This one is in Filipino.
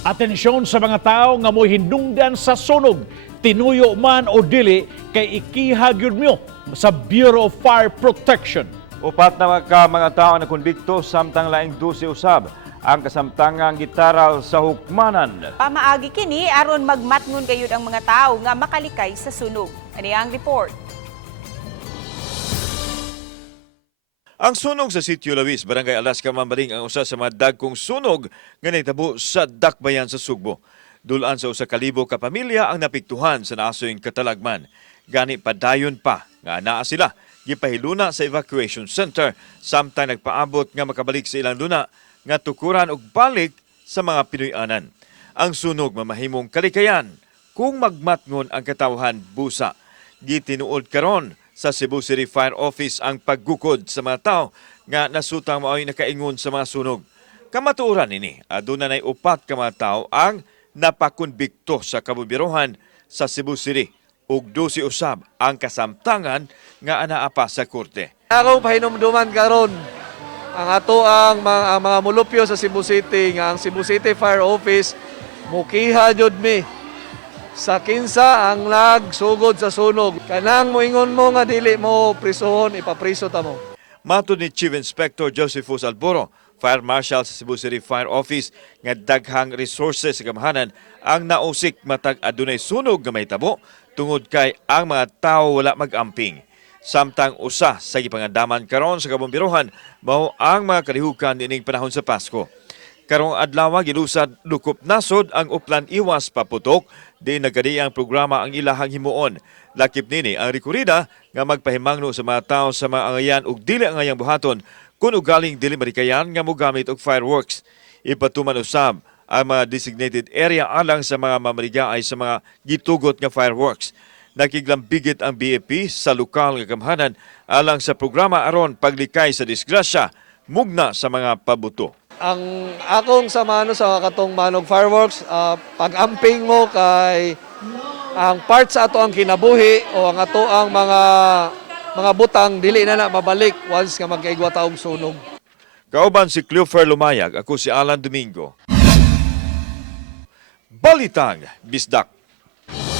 Atensyon sa mga tao nga mo'y hindungdan sa sunog, tinuyo man o dili kay ikihagyod mo sa Bureau of Fire Protection. Upat na mga tao na konbikto samtang laing 12 usab ang kasamtangang gitaral sa hukmanan. Pamaagi kini aron magmatngon gayud ang mga tao nga makalikay sa sunog. Ani ang report. Ang sunog sa Sitio Lawis, Barangay Alaska, Mambaling ang usa sa mga dagkong sunog nga nahitabo sa Dakbayan sa Sugbo. Dulaan sa usa ka libo ka pamilya ang napiktuhan sa naasoyng katalagman. Gani padayon pa nga naa sila gipahiluna sa evacuation center samtang nagpaabot nga makabalik sa ilang luna nga tukuran og balik sa mga Pinoy-anan. Ang sunog mamahimong kalikayan kung magmatngon ang katawhan busa. Gitinuod karon sa Cebu City Fire Office ang paggukod sa mga tao nga nasutang mao'y nakaingon sa mga sunog. Kamatuoran nini, aduna nay upat ka mga tao ang napakonbikto sa kabubirohan sa Cebu City ug 12 usab ang kasamtangan nga anaa pa sa korte. Akong pahinumduman karon ang ato ang mga mulupyo sa Cebu City nga ang Cebu City Fire Office mukiha jud mi sa kinsa ang nagsugod sa sunog. Kanang moingon mo nga dili mo prisuhon, ipapriso ta mo. Matud ni Chief Inspector Josephus Alboro, Fire Marshal sa Cebu City Fire Office, nga daghang resources sa gamahanan ang nausik matag adunay sunog nga mahitabo tungod kay ang mga tao wala mag-amping. Samtang usa sa gipangandaman karon sa kabombirohan mao ang mga kalihukan nining panahon sa Pasko. Karong adlaw gilusad lukop nasod ang uplan iwas paputok di nagadi ang programa ang ilahang himuon. Lakip nini ang rekorida nga magpahimangno sa mga tao sa mga angayan ug dili angayang buhaton kun ugaling dili marikayan nga mogamit og fireworks. Ipatuman usab ang mga designated area alang sa mga mamarigaay sa mga gitugot nga fireworks. Nakiglambigit ang BFP sa lokal nga gamhanan alang sa programa aron paglikay sa disgrasya mugna sa mga pabuto. Ang akong samano sa katong manog fireworks, pag-amping mo kay ang parts sa ato ang kinabuhi o ang ato ang mga butang dili na mabalik once nga magkaigwa taong sunog. Kauban si Cleofer Lumayag, ako si Alan Domingo. Balitang Bisdak.